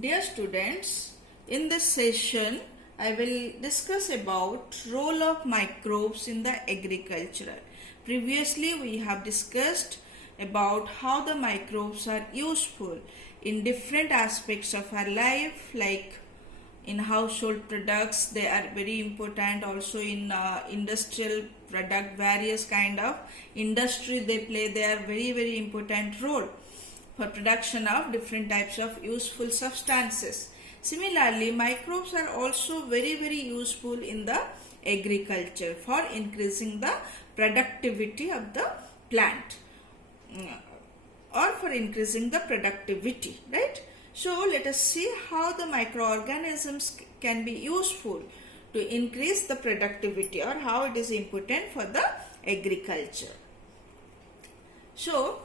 Dear students, in this session I will discuss about role of microbes in the agricultural. Previously we have discussed about how the microbes are useful in different aspects of our life, like in household products they are very important, also in industrial product, various kind of industry they play their very important role for production of different types of useful substances. Similarly, microbes are also very useful in the agriculture for increasing the productivity of the plant or for increasing the productivity, right? So let us see how the microorganisms can be useful to increase the productivity, or how it is important for the agriculture. So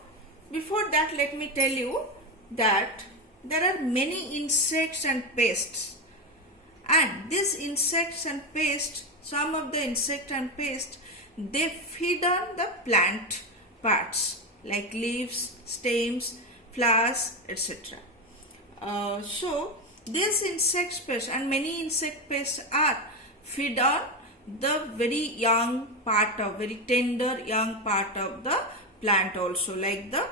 before that, let me tell you that there are many insects and pests, and these insects and pests, some of the insect and pests, they feed on the plant parts like leaves, stems, flowers, etc. So these insect pests and many insect pests are feed on the very young part of, very tender young part of the plant also, like the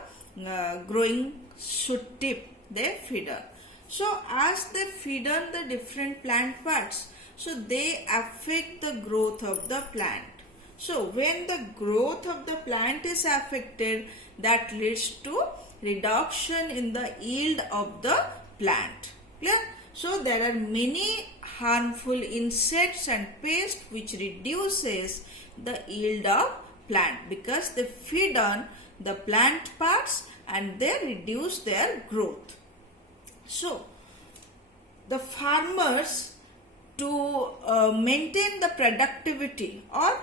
growing shoot tip they feed on. So as they feed on the different plant parts, so they affect the growth of the plant. So when the growth of the plant is affected, that leads to reduction in the yield of the plant. Clear? So there are many harmful insects and pests which reduces the yield of plant because they feed on the plant parts and they reduce their growth. So the farmers, to maintain the productivity or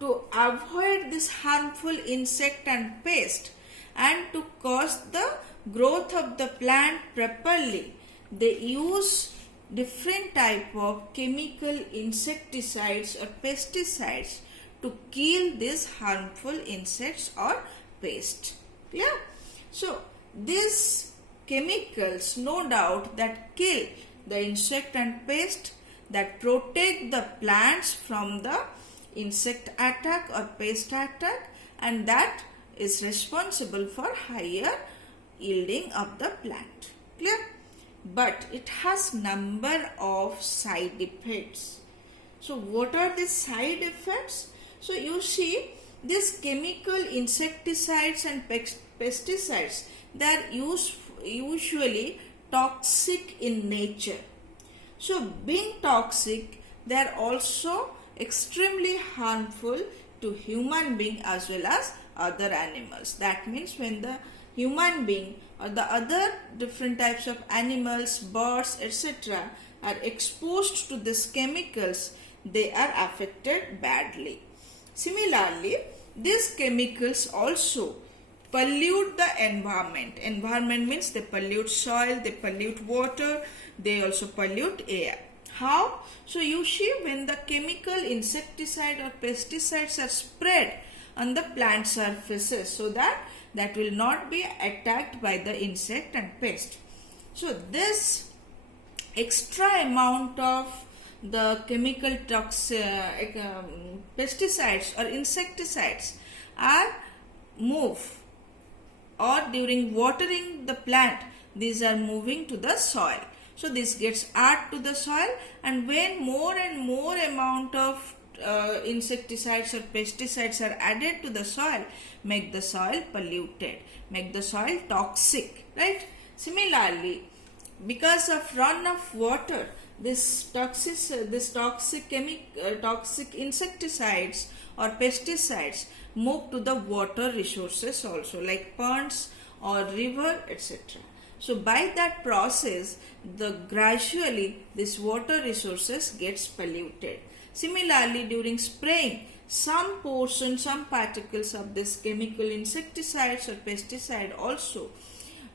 to avoid this harmful insect and pest and to cause the growth of the plant properly, they use different type of chemical insecticides or pesticides to kill these harmful insects or pests. Clear? So these chemicals, no doubt, that kill the insect and pest, that protect the plants from the insect attack or pest attack, and that is responsible for higher yielding of the plant. Clear? But it has number of side effects. So what are the side effects? So you see, these chemical insecticides and pesticides, they are usually toxic in nature. So being toxic, they are also extremely harmful to human being as well as other animals. That means when the human being or the other different types of animals, birds, etc. are exposed to these chemicals, they are affected badly. Similarly, these chemicals also pollute the environment. Environment means they pollute soil, they pollute water, they also pollute air. How? So you see, when the chemical insecticide or pesticides are spread on the plant surfaces, so that will not be attacked by the insect and pest. So this extra amount of the chemical pesticides or insecticides are moved, or during watering the plant, these are moving to the soil. So this gets added to the soil, and when more and more amount of insecticides or pesticides are added to the soil, make the soil polluted, make the soil toxic, right? Similarly, because of run of water, this toxic insecticides or pesticides move to the water resources also, like ponds or river, etc. So by that process, gradually this water resources gets polluted. Similarly, during spraying, some particles of this chemical insecticides or pesticide also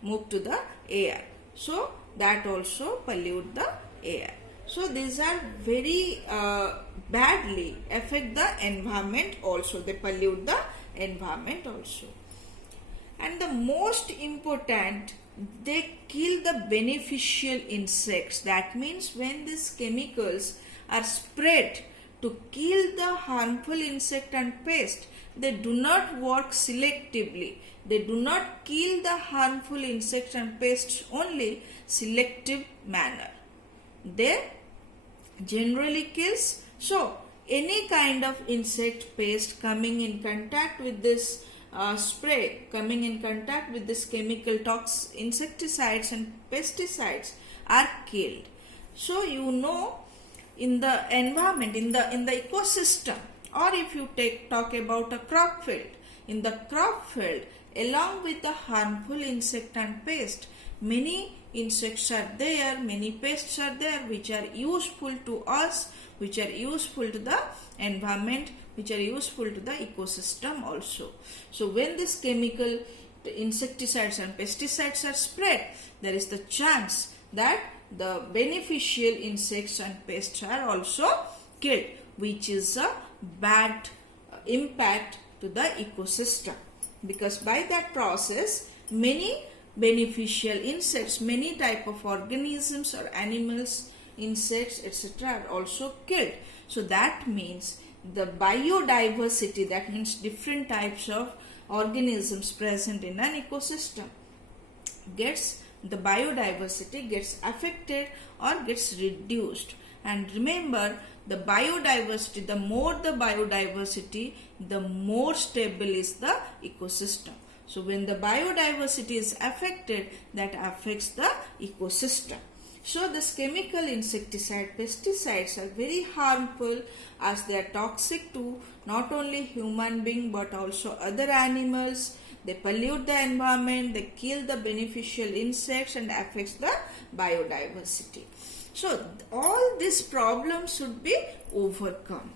move to the air. So that also pollute the air. So these are very badly affect the environment also. They pollute the environment also. And the most important they kill the beneficial insects. That means when these chemicals are spread to kill the harmful insect and pest, they do not work selectively. They do not kill the harmful insects and pests only selective manner. They generally kills. So any kind of insect, pest coming in contact with this spray, coming in contact with this chemical insecticides and pesticides are killed. So you know, in the environment, in the ecosystem, or if you talk about a crop field, in the crop field, along with the harmful insect and pest, many insects are there, many pests are there which are useful to us, which are useful to the environment, which are useful to the ecosystem also. So when this chemical insecticides and pesticides are spread, there is the chance that the beneficial insects and pests are also killed, which is a bad impact to the ecosystem, because by that process many beneficial insects, many type of organisms or animals, insects, etc. are also killed. So that means the biodiversity, that means different types of organisms present in an ecosystem, the biodiversity gets affected or gets reduced. And remember, the biodiversity, the more the biodiversity, the more stable is the ecosystem. So when the biodiversity is affected, that affects the ecosystem. So this chemical insecticide, pesticides are very harmful as they are toxic to not only human being but also other animals. They pollute the environment, they kill the beneficial insects and affects the biodiversity. So all these problems should be overcome.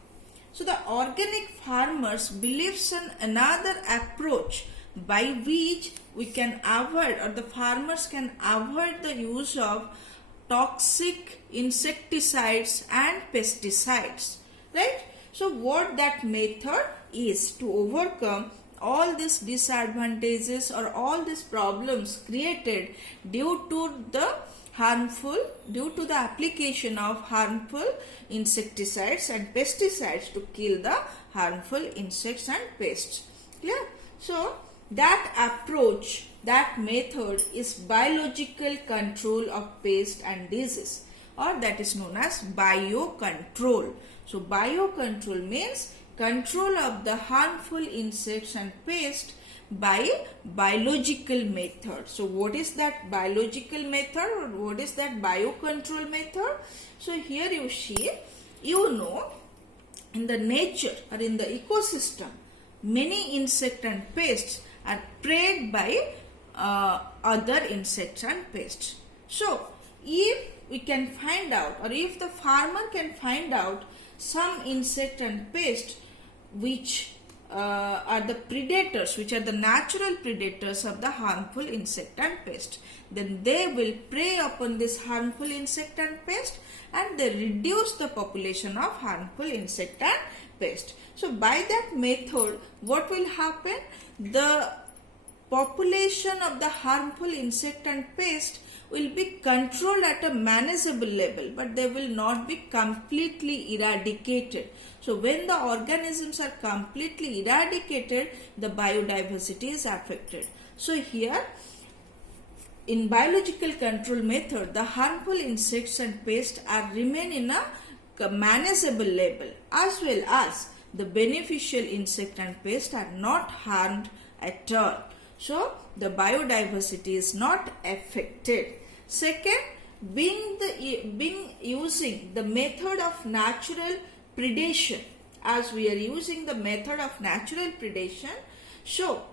So the organic farmers believes in another approach by which we can avoid, or the farmers can avoid the use of toxic insecticides and pesticides, right? So what that method is to overcome all these disadvantages or all these problems created due to the application of harmful insecticides and pesticides to kill the harmful insects and pests. Clear? So that approach, that method is biological control of pest and disease, or that is known as biocontrol. So biocontrol means control of the harmful insects and pests by biological method. So what is that biological method, or what is that biocontrol method? So here you see, you know, in the nature or in the ecosystem, many insects and pests are preyed by other insects and pests. So if we can find out, or if the farmer can find out some insect and pest which are the predators, which are the natural predators of the harmful insect and pest, then they will prey upon this harmful insect and pest and they reduce the population of harmful insect and pest. So by that method, what will happen? The population of the harmful insect and pest will be controlled at a manageable level, but they will not be completely eradicated. So when the organisms are completely eradicated, the biodiversity is affected. So here, in biological control method, the harmful insects and pests are remain in a manageable level, as well as the beneficial insect and pest are not harmed at all. So the biodiversity is not affected. Second, being using the method of natural predation, as we are using the method of natural predation, so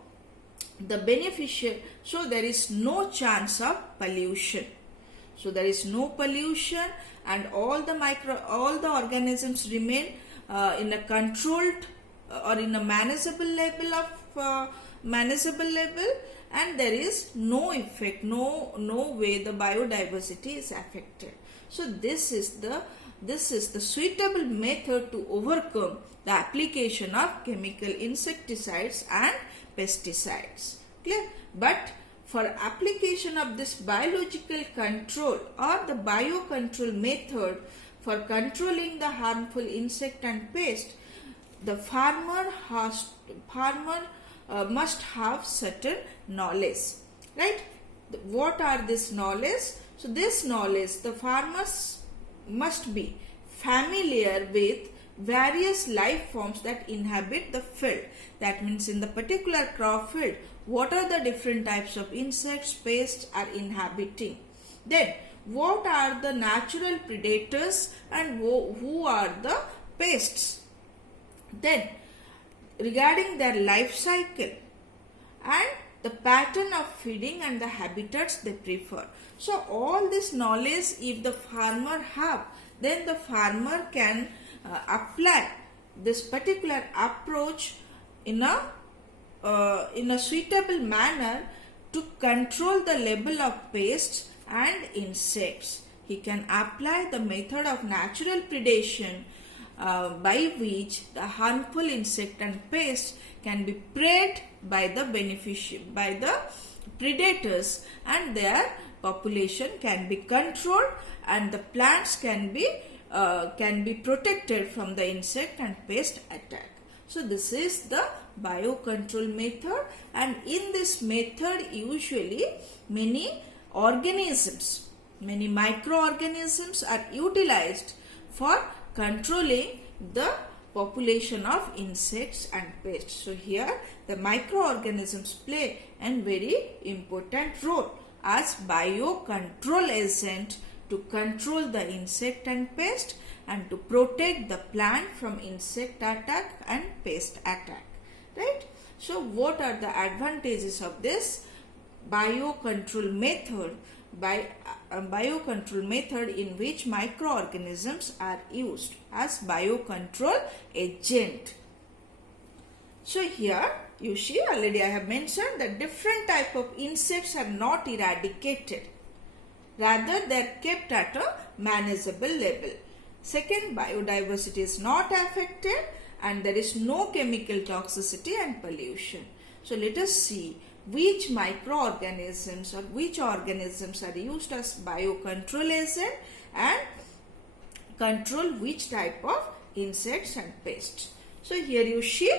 the beneficial, so there is no chance of pollution. So there is no pollution, and all the organisms remain in a controlled or in a manageable level and there is no effect, no way the biodiversity is affected. So this is the suitable method to overcome the application of chemical insecticides and pesticides. Clear? But for application of this biological control or the biocontrol method for controlling the harmful insect and pest, the farmer must have certain knowledge, right? What are this knowledge? So this knowledge, the farmers must be familiar with various life forms that inhabit the field. That means in the particular crop field, what are the different types of insects, pests are inhabiting. Then what are the natural predators and who are the pests. Then regarding their life cycle and the pattern of feeding and the habitats they prefer. So all this knowledge if the farmer have, then the farmer can apply this particular approach in a suitable manner to control the level of pests and insects. He can apply the method of natural predation by which the harmful insect and pests can be preyed by the predators and their population can be controlled and the plants can be protected from the insect and pest attack. So this is the biocontrol method, and in this method usually many microorganisms are utilized for controlling the population of insects and pests. So here the microorganisms play a very important role as biocontrol agent to control the insect and pest and to protect the plant from insect attack and pest attack, right? So what are the advantages of this biocontrol method? Biocontrol method in which microorganisms are used as biocontrol agent. So here you see, already I have mentioned that different type of insects are not eradicated, rather they are kept at a manageable level. Second, biodiversity is not affected and there is no chemical toxicity and pollution. So let us see which microorganisms or which organisms are used as biocontrol agent and control which type of insects and pests. So here you see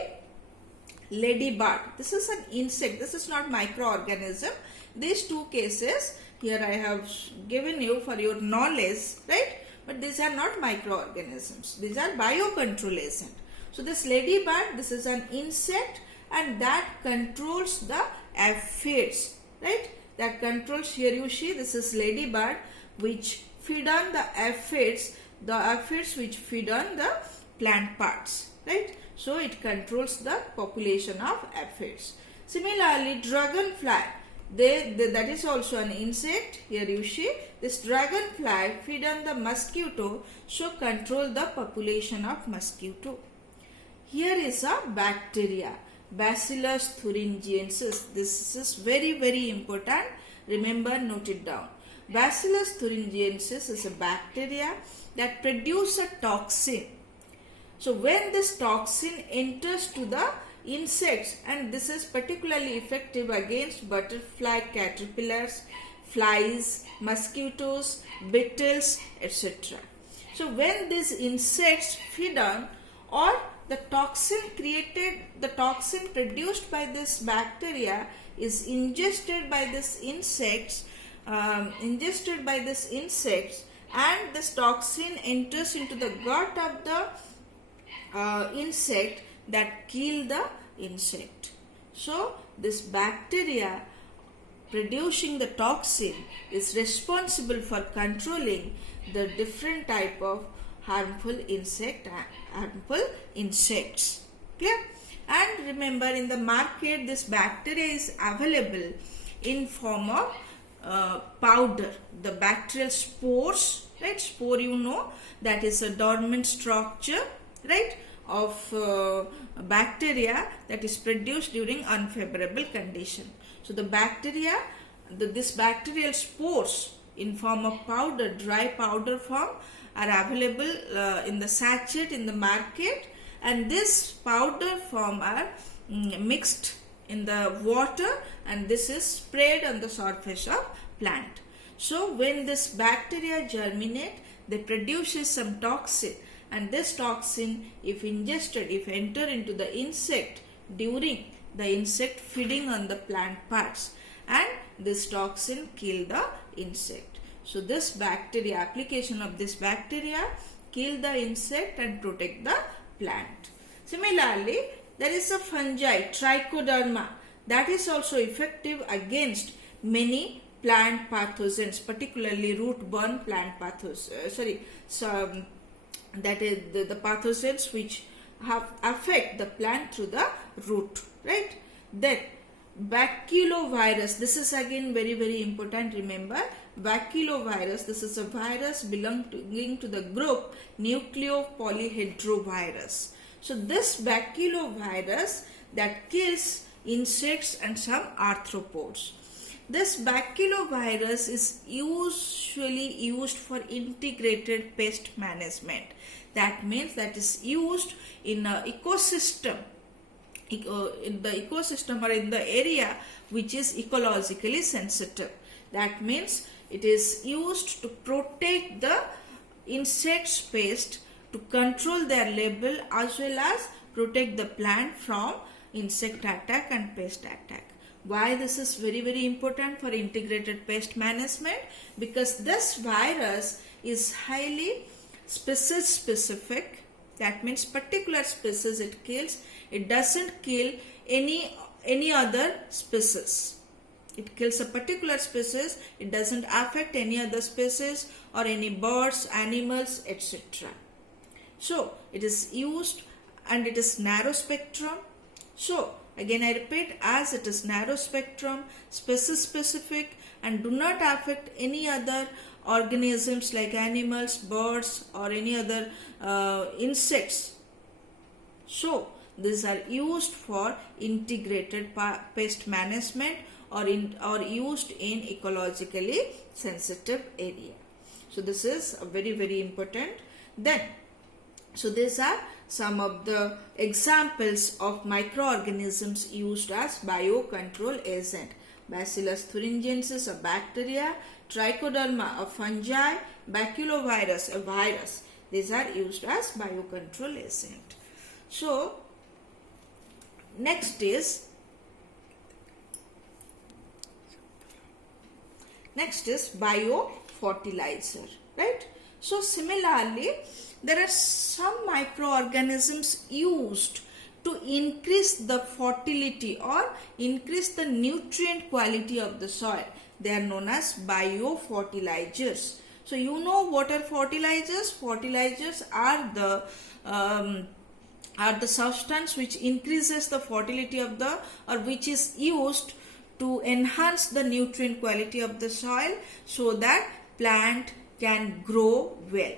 ladybird. This is an insect. This is not microorganism. These two cases here I have given you for your knowledge, right? But these are not microorganisms. These are biocontrol agent. So this ladybird, this is an insect and that controls the aphids, right? That controls, here you see this is ladybird which feed on the aphids which feed on the plant parts, right? So it controls the population of aphids. Similarly, dragonfly, that is also an insect. Here you see this dragonfly feed on the mosquito, so control the population of mosquito. Here is a bacteria, Bacillus thuringiensis. This is very, very important. Remember, note it down. Bacillus thuringiensis is a bacteria that produces a toxin. So when this toxin enters to the insects, and this is particularly effective against butterfly, caterpillars, flies, mosquitoes, beetles, etc. So when these insects feed on, or the toxin produced by this bacteria is ingested by this insects, and this toxin enters into the gut of the insect that kill the insect. So this bacteria producing the toxin is responsible for controlling the different type of harmful insects. Clear? And remember, in the market this bacteria is available in form of powder, the bacterial spores, right? Spore, you know, that is a dormant structure, right, of bacteria that is produced during unfavorable condition. So the bacteria, this bacterial spores in form of powder, dry powder form, are available in the sachet in the market, and this powder form are mixed in the water, and this is sprayed on the surface of plant. So when this bacteria germinate, they produces some toxin, and this toxin, if ingested, if enter into the insect during the insect feeding on the plant parts, and this toxin kill the insect. So this bacteria, application of this bacteria kill the insect and protect the plant. Similarly, there is a fungi, trichoderma, that is also effective against many plant pathogens, particularly root-borne plant pathogens. That is the pathogens which affect the plant through the root, right? Then baculovirus, this is again very, very important. Remember, baculovirus, this is a virus belonging to the group nucleopolyhedrovirus. So this baculovirus that kills insects and some arthropods. This baculovirus is usually used for integrated pest management. That means that is used in an ecosystem, in the ecosystem or in the area which is ecologically sensitive. That means it is used to protect the insects pest, to control their level, as well as protect the plant from insect attack and pest attack. Why this is very, very important for integrated pest management? Because this virus is highly species specific. That means particular species it kills. It doesn't kill any other species. It kills a particular species. It doesn't affect any other species or any birds, animals, etc. So it is used, and it is narrow spectrum. So again I repeat, as it is narrow spectrum, species specific, and do not affect any other organisms like animals, birds, or any other insects. So these are used for integrated pest management or used in ecologically sensitive area. So this is a very, very important. Then, so these are some of the examples of microorganisms used as biocontrol agent. Bacillus thuringiensis, a bacteria; trichoderma, a fungi; baculovirus, a virus. These are used as biocontrol agent. So next is biofertilizer, right? So similarly, there are some microorganisms used to increase the fertility or increase the nutrient quality of the soil. They are known as biofertilizers. So you know what are fertilizers? Fertilizers are the substance which increases the fertility of the, or which is used to enhance the nutrient quality of the soil so that plant can grow well,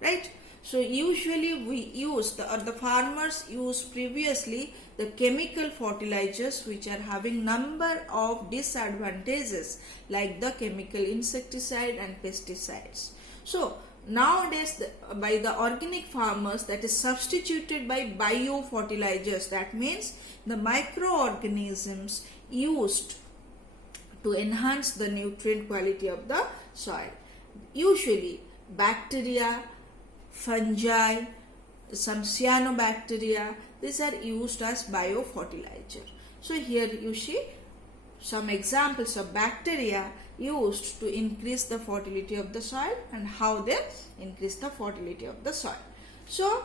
right? So usually we use the farmers use previously the chemical fertilizers which are having number of disadvantages like the chemical insecticide and pesticides. So nowadays by the organic farmers, that is substituted by biofertilizers. That means the microorganisms used to enhance the nutrient quality of the soil. Usually bacteria, fungi, some cyanobacteria, these are used as biofertilizer. So here you see some examples of bacteria used to increase the fertility of the soil and how they increase the fertility of the soil. So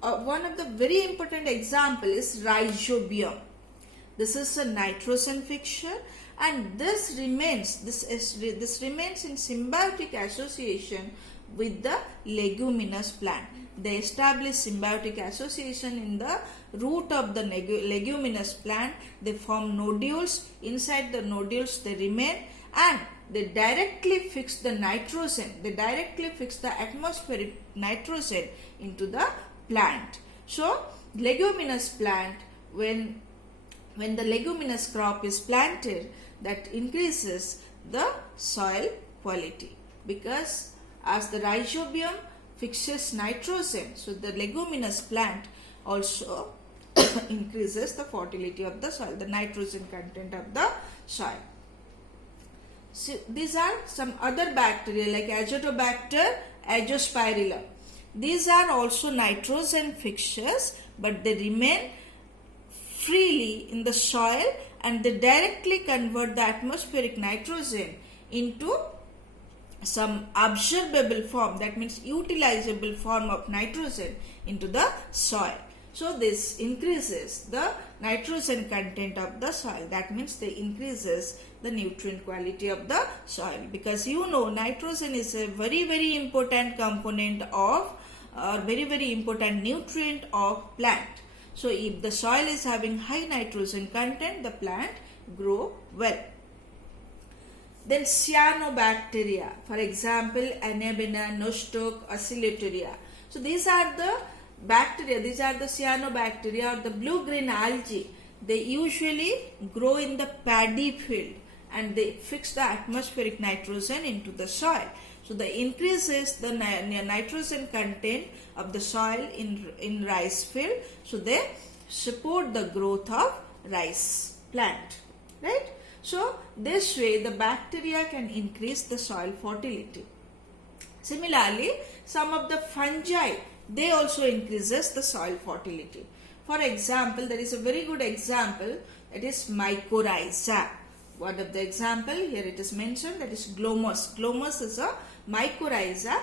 one of the very important example is rhizobium. This is a nitrogen fixture, and this remains in symbiotic association with the leguminous plant. They establish symbiotic association in the root of the leguminous plant. They form nodules. Inside the nodules they remain, and they directly fix the nitrogen. They directly fix the atmospheric nitrogen into the plant. So leguminous plant, when the leguminous crop is planted, that increases the soil quality, because as the rhizobium fixes nitrogen, so the leguminous plant also increases the fertility of the soil, the nitrogen content of the soil. So these are some other bacteria like Azotobacter, Azospirillum. These are also nitrogen fixers, but they remain freely in the soil and they directly convert the atmospheric nitrogen into some absorbable form, that means utilizable form of nitrogen into the soil. So this increases the nitrogen content of the soil. That means they increases the nutrient quality of the soil, because you know nitrogen is a very important component of very important nutrient of plant. So if the soil is having high nitrogen content, the plant grow well. Then cyanobacteria, for example Anabaena, Nostoc, Oscillatoria. So these are the bacteria, these are the cyanobacteria or the blue-green algae. They usually grow in the paddy field and they fix the atmospheric nitrogen into the soil. So the increases the nitrogen content of the soil in rice field. So they support the growth of rice plant, right? So this way the bacteria can increase the soil fertility. Similarly, some of the fungi, they also increases the soil fertility. For example, there is a very good example, it is mycorrhiza. One of the example here it is mentioned, that is glomus. Glomus is a mycorrhiza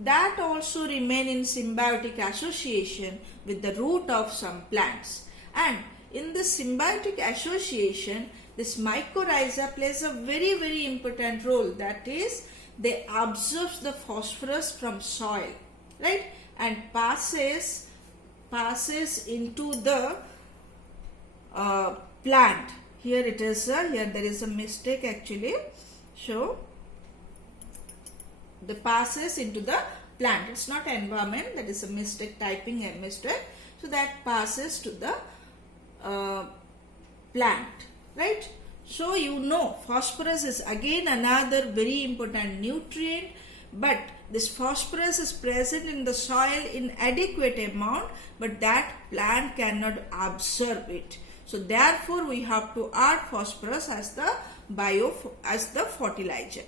that also remain in symbiotic association with the root of some plants. And in this symbiotic association, this mycorrhiza plays a very important role, that is they absorb the phosphorus from soil, right, and passes into the plant. Here it is, here there is a mistake actually. So the passes into the plant, it's not environment, that is a mistake, typing a mistake. So that passes to the plant, right? So you know phosphorus is again another very important nutrient, but this phosphorus is present in the soil in adequate amount, but that plant cannot absorb it. So therefore we have to add phosphorus as the fertilizer.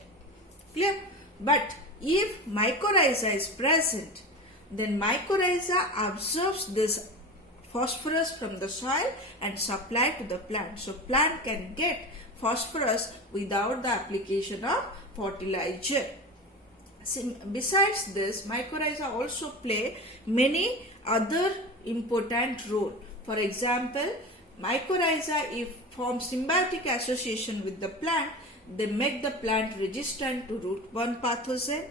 Clear? But if mycorrhiza is present, then mycorrhiza absorbs this phosphorus from the soil and supply to the plant. So plant can get phosphorus without the application of fertilizer. Besides this, mycorrhiza also play many other important role. For example, mycorrhiza, if form symbiotic association with the plant, they make the plant resistant to root-borne pathogen.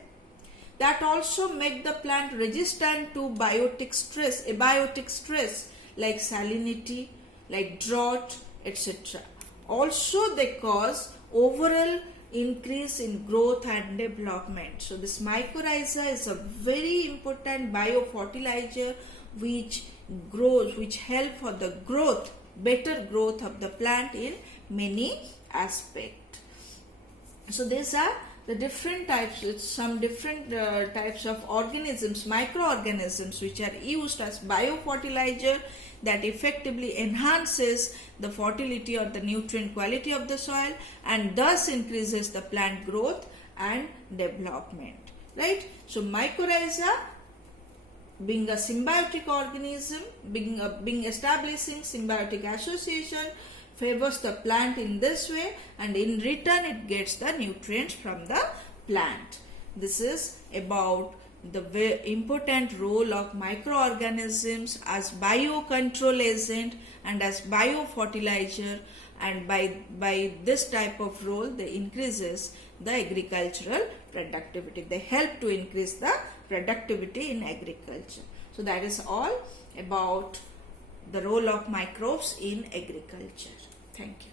That also make the plant resistant to abiotic stress like salinity, like drought, etc. Also they cause overall increase in growth and development. So this mycorrhiza is a very important biofertilizer which help for the growth, better growth of the plant in many aspects. So these are the different types, some different types of organisms, microorganisms which are used as biofertilizer that effectively enhances the fertility or the nutrient quality of the soil and thus increases the plant growth and development, right? So mycorrhiza being a symbiotic organism, being establishing symbiotic association, favors the plant in this way, and in return it gets the nutrients from the plant. This is about the very important role of microorganisms as biocontrol agent and as biofertilizer, and by this type of role they increases the agricultural productivity. They help to increase the productivity in agriculture. So that is all about the role of microbes in agriculture. Thank you.